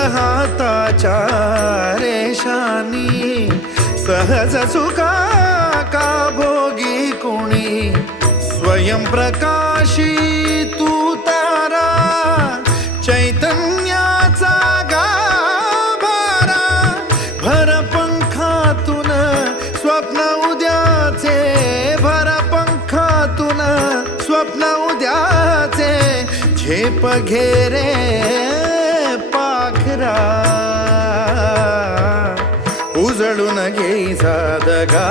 हाताच्या रेशानी सहज सुखा का भोगी कोणी? स्वयंप्रकाशी तू तारा. चैतन्याचा गाभारा. भर पंखातून स्वप्न उद्याचे. भर पंखातून स्वप्न उद्याचे. झेप घेरे ಉಸಳು ನಗೆ ಸಾದಗಾ